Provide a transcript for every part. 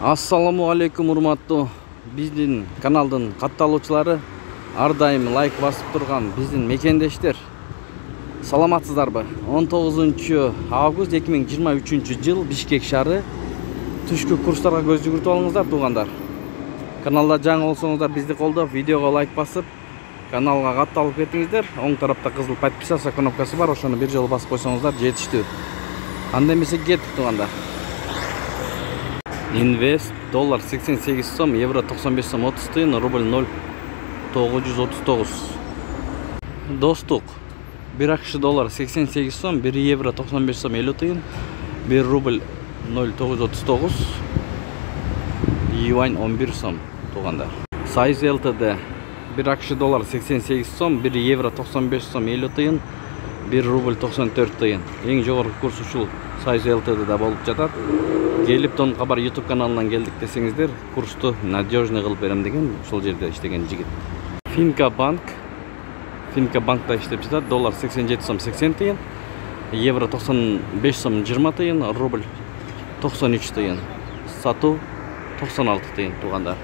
Ассаламу алейкум, урматтуу биздин каналдын катталуучулары, ар дайым лайк басып турган биздин мекендештер. Саламатсыздарбы? 19 август 2023 жыл Бишкек шаары. Түшкү курстарга көз жүгүртүп алыңыздар, туугандар. Каналда жаңы болсоңуздар бизди колдоп, видеого лайк басып, каналга катталып кетиңиздер. Оң тарапта кызыл подписаться кнопкасы бар, ошону бир жолу басып койсоңуздар жетиштүү. Анда эмесе кеттик, туугандар. Инвест доллар 88 сом, евро 95 сом 30 тыйын, рубль 0,939. Достук, 1 акш доллар 88 сом, 1 евро 95 сом 50 тыйын, 1 рубль 0,939, юань 11 сом, туугандар. Сайыз ЛТД 1 акш доллар 88 сом, 1 евро 95 сом 50 тыйын, 1 рубль 94 тыйын. Эң жогорку курс ушул Сайыз ЛТД болуп жатат. Келип Тон Кабар YouTube каналынан келдик десеңиздер, курсту надежный кылып берем деген ушул жерде иштеген жигит. Финка банкта иштеп жатат. Доллар 87 сом 80 тыйын, евро 95 сом 20 тыйын, рубль 93 тыйын, сатуу 96 тыйын, туугандар.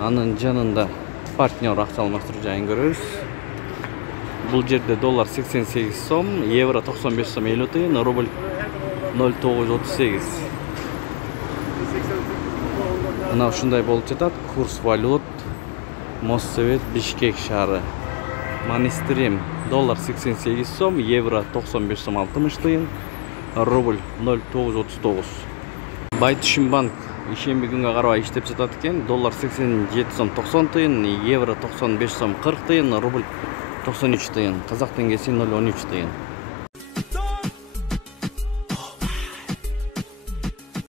Анын жанында партнер акча алмаштыруу жайын көрөбүз. Бул жерде доллар 88 сом, евро 95 сом 50 тыйын, рубль 0,938. Мына ушундай болуп жатат. Курс валют Моссовет Бишкек шаары. Манистрим доллар 88 сом, евро 95 сом 60 тыйын, рубль 0,939. Байтүшүн банк ишемби күнгө карабай иштеп жатат экен. Доллар 87 сом 90 тыйын, евро 95 сом 40 тыйын, рубль 93 тыйын, казак теңгеси 0,13 тыйын.